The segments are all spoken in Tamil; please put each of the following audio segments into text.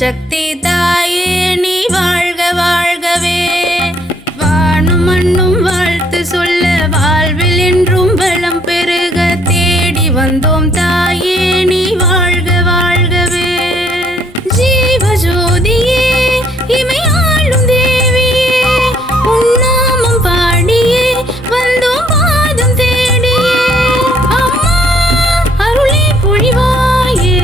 சக்தி தாயே நீ வாழ்க வாழ்கவே. வானும் மண்ணும் வாழ்த்து சொல்ல வாழ்வில் என்றும் வளம் பெருக தேடி வந்தோம் தாயே நீ வாழ்க வாழ்கவே. ஜீவஜோதியே இமை ஆளும் தேவியே உன்னாமம் பாடியே வந்தோம் பாதம் தேடியே. அம்மா அருளே பொழிவாயே.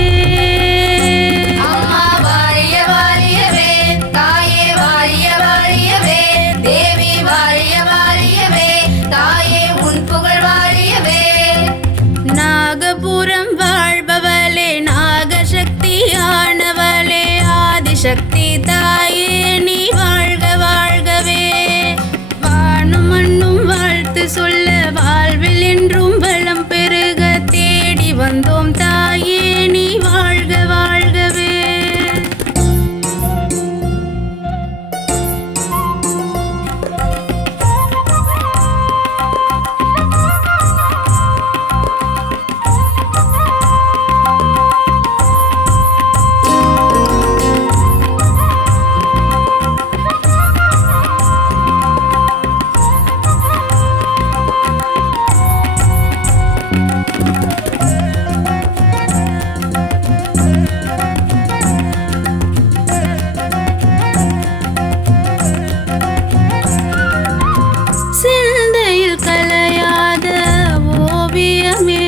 நாகபுரம் வாழ்பவளே நாகசக்தியானவளே ஆதிசக்தி தாயே நீ வாழ்க வாழ்கவே. வானும் மண்ணும் வாழ்த்து சொல்ல வாழ்வில் என்றும் வளம் பெருக தேடி வந்தோம் தாயே நீ வாழ்க வாழ்கவே. சிந்தையில் கலையாத ஓவியமே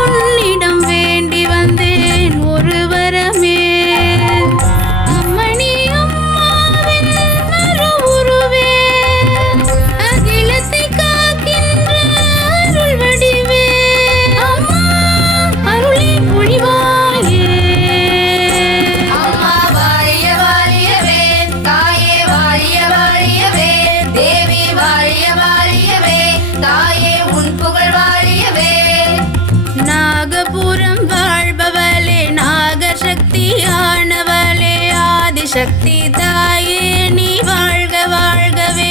உன்னிடம் வேண்டி வந்தேன் ஒரு வரமே. அம்மணி அம்மாவின் மறு உருவே அகிலத்தை காக்கின்ற அருள் வடிவே. அம்மா அருளே பொழிவாயே. அம்மா வாழிய வாழியவே தாயே வாழிய வாழியவே தேவி வாழிய வாழியவே தாயே உன் புகழ் வாழியவே. நாகபுரம் வாழ்பவளே நாகசக்தியானவளே ஆதிசக்தி தாயே நீ வாழ்க வாழ்கவே.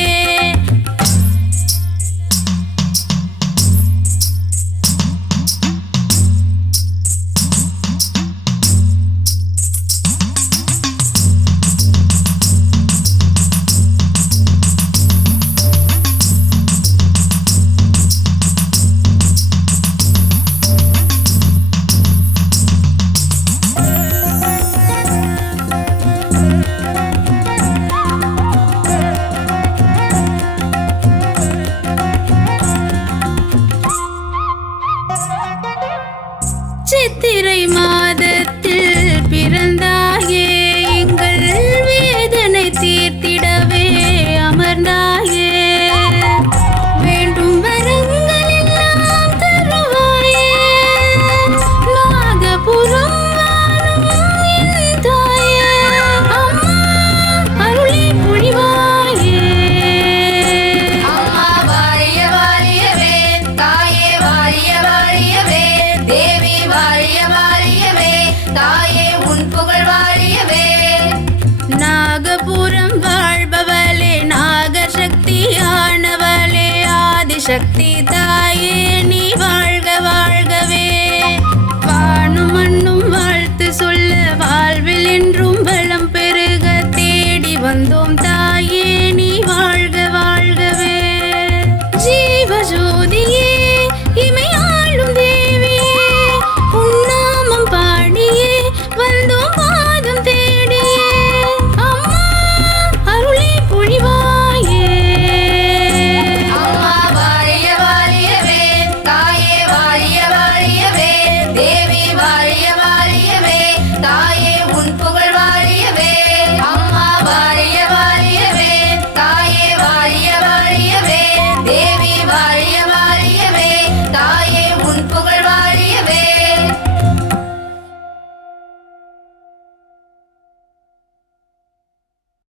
சித்திரை மாதத்தில் பிறந்தாயே எங்கள் வேதனை தீர்த்திடவே அமர்ந்தாயே. வேண்டும் வரங்கள் எல்லாம் தருவாயே. நாகபுரம் வாழும் என் தாயே. அம்மா அருளே பொழிவாயே. அம்மா வாழிய வாழியவே தாயே வாழிய வாழியவே தேவி வாழிய வாழியவே தாயே உன் புகழ் வாழியவே. நாகபுரம் வாழ்பவளே நாகசக்தியானவளே ஆதிசக்தி